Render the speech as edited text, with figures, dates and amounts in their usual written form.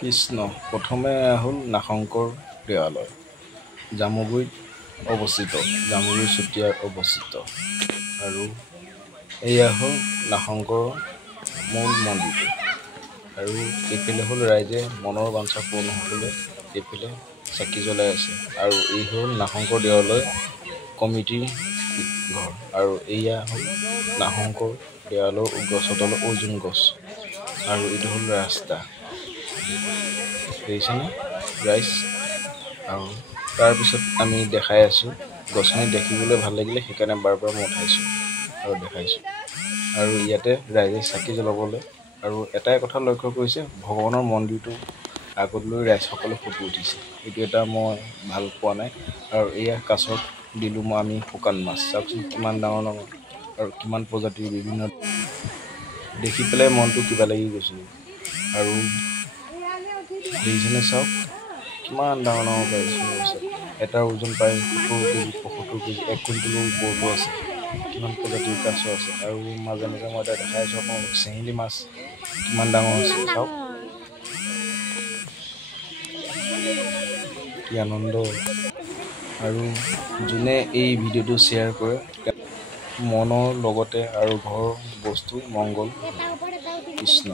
কৃষ্ণ প্ৰথমে হ'ল নাগশংকৰ দেৱালয় জামুগুৰিত অৱস্থিত জামুগুৰি চুতীয়াত অৱস্থিত আৰু এয়া হ'ল নাগশংকৰ মূল মন্দিৰটো আৰু এইফালে হ'ল ৰাইজে মনৰ বাঞ্ছা পূৰ্ণ হ'বলৈ এইফালে চাকি জ্বলাই আছে আৰু এই হ'ল নাগশংকৰ দেৱালয় কমিটিৰ ঘৰ আৰু এয়া হ'ল নাগশংকৰ দেৱালয়ৰ গছৰ তলত অৰ্জুন গছ আৰু এইটো হ'ল ৰাস্তা দেখিছেনে ৰাইজ আৰু তাৰপিছত আমি দেখাই আছোঁ গছনি দেখিবলৈ ভাল লাগিলে সেইকাৰণে বাৰ মই উঠাইছোঁ আৰু দেখাইছোঁ আৰু ইয়াতে ৰাইজে চাকি জ্বলাবলৈ আৰু এটাই কথা লক্ষ্য কৰিছে ভগৱানৰ মন্দিৰটো আগত লৈ ৰাইজসকলে ফটো উঠিছে এইটো এটা মই ভাল পোৱা নাই আৰু এয়া কাছত দিলোঁ আমি শুকান মাছ চাওকচোন কিমান ডাঙৰ ডাঙৰ আৰু কিমান প্ৰজাতিৰ বিভিন্ন দেখি পেলাই মনটো কিবা লাগি গৈছে আৰু দেখিছেনে চাওক কিমান ডাঙৰ ডাঙৰ পাইছোঁ এটাৰ ওজন প্ৰায় 70 কেজি 75 কেজি 1 কুইণ্টেলৰ ওপৰতো আছে কিমান প্ৰজাতিৰ কাছ আছে আৰু মাজে মাজে মই এটা দেখাই আছোঁ আপোনালোকক চেঙেলী মাছ কিমান ডাঙৰ আছে চাওক কি আনন্দ আৰু যোনে এই ভিডিঅ'টো শ্বেয়াৰ কৰে মনৰ লগতে আৰু ঘৰৰ বস্তু মংগল কৃষ্ণ।